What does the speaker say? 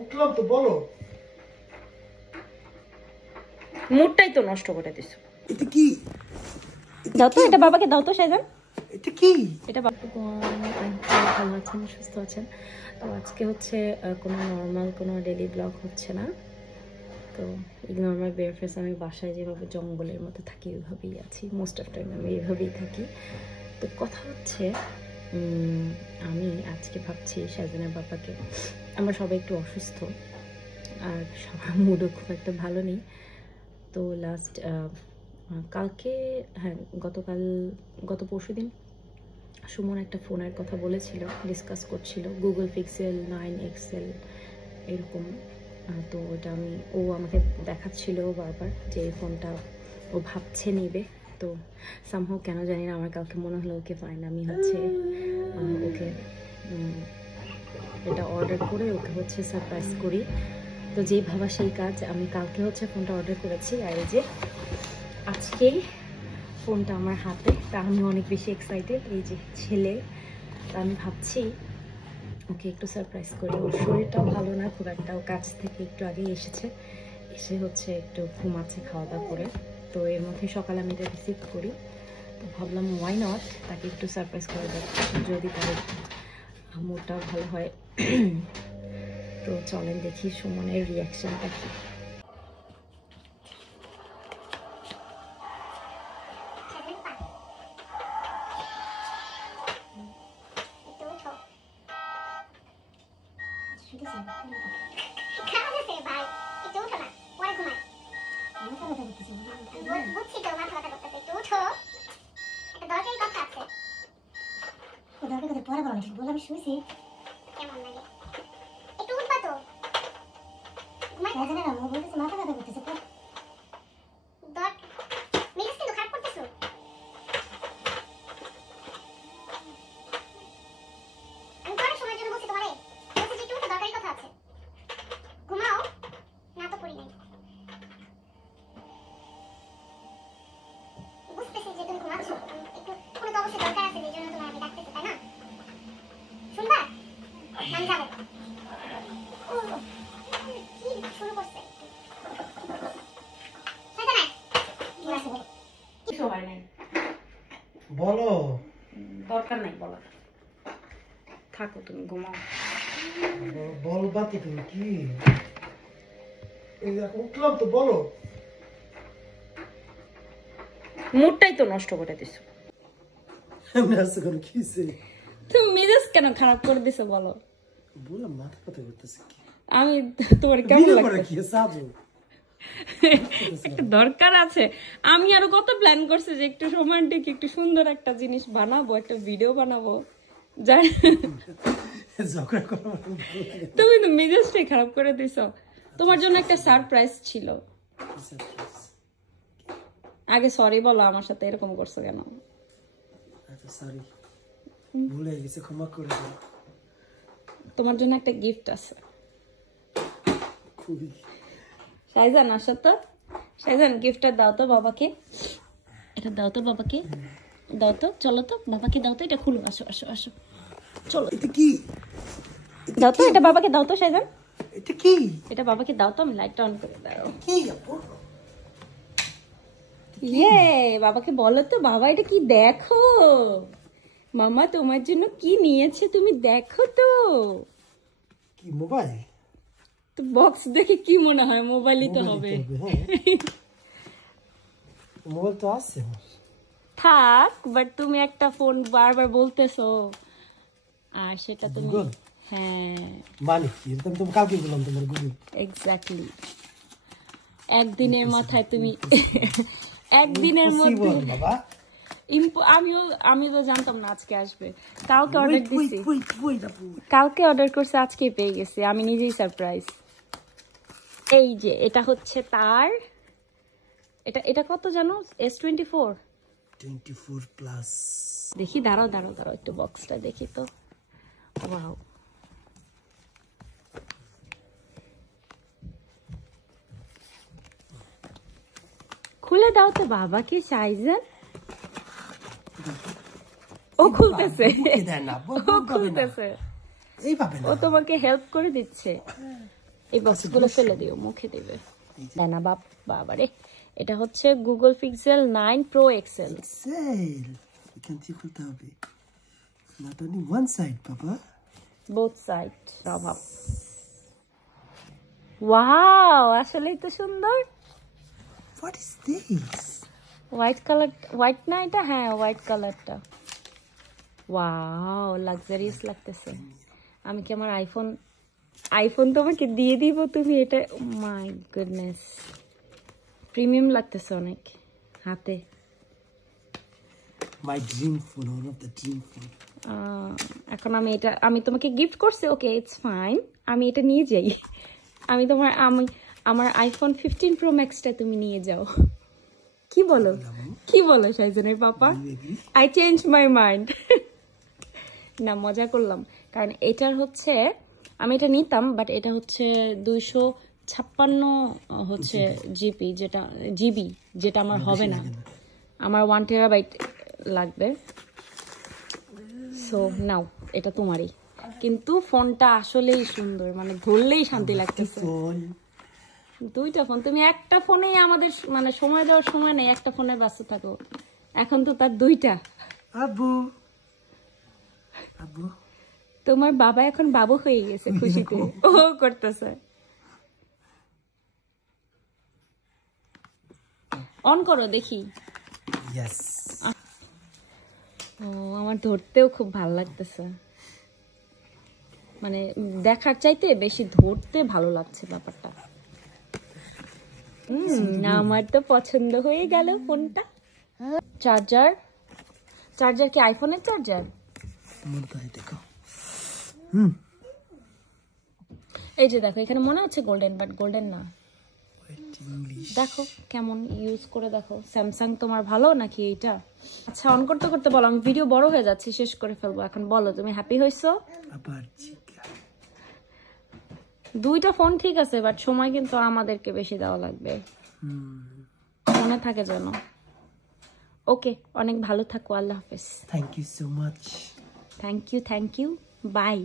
উঠলাম তো, বলো। মুডটাই তো নষ্ট করে দিছো। এটা কি? দাও তো, এটা বাবাকে দাও তো শাইজান। এটা কি? এটা বাবা ভালো আছেন, সুস্থ আছেন। তো আজকে হচ্ছে কোনো নর্মাল কোনো ডেইলি ব্লগ হচ্ছে না। তো ইগনোর মাই বেয়ার ফেস। আমি বাসায় যেভাবে জঙ্গলের মতো থাকি ওইভাবেই আছি, মোস্ট অফ টাইম আমি এইভাবেই থাকি। তো কথা হচ্ছে আমি আজকে ভাবছি শাইজানের বাবাকে, আমরা সবাই একটু অসুস্থ আর সবার মুডও খুব একটা ভালো নেই। তো লাস্ট কালকে, হ্যাঁ গত পরশু দিন সুমন একটা ফোনের কথা বলেছিল, ডিসকাস করছিল, গুগল পিক্সেল 9 XL এরকম। তো ওটা ও আমাকে দেখাচ্ছিল বারবার যে এই ফোনটা ও ভাবছে নিবে। তো সামহাও কেন জানি না আমার কালকে মনে হলো ওকে ফাইন, আমি হচ্ছে ওকে এটা অর্ডার করে ওকে হচ্ছে সারপ্রাইজ করি। তো যেই ভাবা সেই কাজ, আমি কালকে হচ্ছে ফোনটা অর্ডার করেছি আর এই যে আজকেই ফোনটা আমার হাতে। তা আমি অনেক বেশি এক্সাইটেড, এই যে ছেলে। তা আমি ভাবছি ওকে একটু সারপ্রাইজ করি। ওর শরীরটাও ভালো না খুব একটা, ও কাছ থেকে একটু আগেই এসে হচ্ছে একটু ঘুমাচ্ছে খাওয়া দাওয়া করে। তো এর মধ্যে সকালে আমি এটা রিসিভ করি। তো ভাবলাম ওয়াই নট, তাকে একটু সারপ্রাইজ করে দেখ, যদি তার মুডটাও ভালো হয়। তো চলেন দেখি সুমনের রিয়াকশনটা কি। আমি শুয়েছি কেমন লাগে একটু উঠবা তো ঘুমাই জানে না, বলতেছে মাথা ব্যথা করতেছে। দট মেজাজ কিন্তু খারাপ করতেছো। আমি তো অনেক সময়ের জন্য বলছি তোমারে, বলছি যে একটু উঠো, দরকারি কথা আছে, ঘুমাও না। তো করি নাই, বুঝতেছি যে তুমি ঘুমাচ্ছ, একটু কোনো তো অবশ্যই দরকার আছে, এই জন্য তোমার আমি ডাকতেছি, তাই না? শুনবা আমি যাবো। কি শুরু করছে বলো। দরকার নাই বলার, থাকো তুমি ঘুমাও। বলবা তো তুমি কি? উঠলাম তো, বলো। মুডটাই তো নষ্ট করে দিছো। তুমি মেজাজ কেন খারাপ করে দিছো বলো? মাথা কথা করতেছে কি? আমি তোমার কেমন লাগছে? একটা দরকার আছে। আমি আরো কত প্ল্যান করছি যে একটু রোমান্টিক, একটু সুন্দর একটা জিনিস বানাবো, একটা ভিডিও বানাবো। তুমি তো মেজাজটাই খারাপ করে দিছো। তোমার জন্য একটা সারপ্রাইজ ছিল। আগে সরি বলো, আমার সাথে এরকম করছো কেন? সরি, ভুলে গেছি, ক্ষমা করে দাও। তোমার জন্য একটা গিফট আছে। শাইজান আসো তো, শাইজান গিফটটা দাও তো বাবাকে, এটা দাও তো বাবাকে, দাও তো, চলো তো বাবাকে দাও তো, এটা খুলো, আসো আসো আসো, চলো। এটা কি? দাও তো, এটা বাবাকে দাও তো শাইজান। এটা কি? এটা বাবাকে দাও তো, আমি লাইটটা অন করে দাও। কি আপু? ইয়ে, বাবাকে বলো তো, বাবা এটা কি দেখো, মামা তোমার জন্য কি নিয়েছে তুমি দেখো তো। কি মোবাইল? তো বক্স দেখে কি মনে হয় মোবাইলই তো হবে। মোবাইল তো আছে থাক, বাট তুমি একটা ফোন বারবার বলতেছো আর সেটা তুমি, হ্যাঁ মানে কি? এটা তুমি কালকে বললাম তোমার গুগল। এক্স্যাক্টলি, একদিনের মাথায় তুমি একদিনের মধ্যে বাবা। আমি তো জানতাম না আজকে আসবে। কালকে অর্ডার দিছি, কালকে অর্ডার করছে, আজকে পেয়ে গেছি। আমি নিজেই সারপ্রাইজ। এই যে এটা হচ্ছে তার, এটা কত জানো? S24 plus. দেখি, দাঁড়াও একটু বক্সটা দেখি তো। ওয়াও, খুলে দাও তো বাবাকে শাইজান। ও খুলতেছে, ও খুলতেছে। এইভাবে না। ও তোমাকে হেল্প করে দিচ্ছে। এই বক্সগুলো ফেলে দিও, মুখে দিবে না। বাবারে, এটা হচ্ছে Google Pixel 9 Pro XL। Cell এখান থেকে খুলতে হবে, নট অনলি ওয়ান সাইড বাবা, বোথ সাইড। অভাব। ওয়াও, আসলেই তো সুন্দর। What is this? White colour, white না এটা? হ্যাঁ, হোয়াইট কালারটা। ওয়াও, লাক্সারিয়াস লাগতেছে। আমি কি আমার আইফোন তোমাকে দিয়ে দিব, তুমি এটা, মাই গুডনেস, প্রিমিয়াম লাগতেছে অনেক হাতে। My dream phone, one of the dream phone. এখন আমি তোমাকে গিফট করছি, ওকে ইটস ফাইন, আমি এটা নিয়ে যাই। আমার আইফোন 15 Pro Maxটা তুমি নিয়ে যাও। কি বলো শাইজানের পাপা? I change my mind. না, মজা করলাম, কারণ এটার হচ্ছে, আমি এটা নিতাম, বাট এটা হচ্ছে 256 হচ্ছে জিবি, যেটা আমার হবে না, আমার 1 TB লাগবে। সো নাও, এটা তোমারই। কিন্তু ফোনটা আসলেই সুন্দর, মানে ধরলেই শান্তি লাগতেছে। দুইটা ফোন, তুমি একটা ফোনেই আমাদের মানে সময় দেওয়ার সময় নেই, একটা ফোনে ব্যস্ত থাকো। এখন তো তার দুইটা। আব্বু তোমার বাবা এখন বাবু হয়ে গেছে খুশিতে, ও করতেছে। অন করো দেখি। ইয়েস। ও, আমার ধরতেও খুব ভালো লাগতেছে, মানে দেখার চাইতে বেশি ধরতে ভালো লাগছে ব্যাপারটা। না, আমার তো পছন্দ হয়ে গেল ফোনটা। চার্জার কি আইফোনের চার্জার? দেখো, এই যে দেখো, এখানে মনে হচ্ছে গোল্ডেন, বাট গোল্ডেন না। দেখো কেমন ইউজ করে দেখো। স্যামসাং তোমার ভালো নাকি এইটা? আচ্ছা, অন করতে করতে বলো, আমি ভিডিও বড় হয়ে যাচ্ছে, শেষ করে ফেলবো। এখন বলো, তুমি হ্যাপি হয়েছো? দুইটা ফোন ঠিক আছে, বাট সময় কিন্তু আমাদেরকে বেশি দেওয়া লাগবে, মনে থাকে যেন। ওকে, অনেক ভালো থাকো, আল্লাহ হাফেজ। Thank you so much. Thank you, by.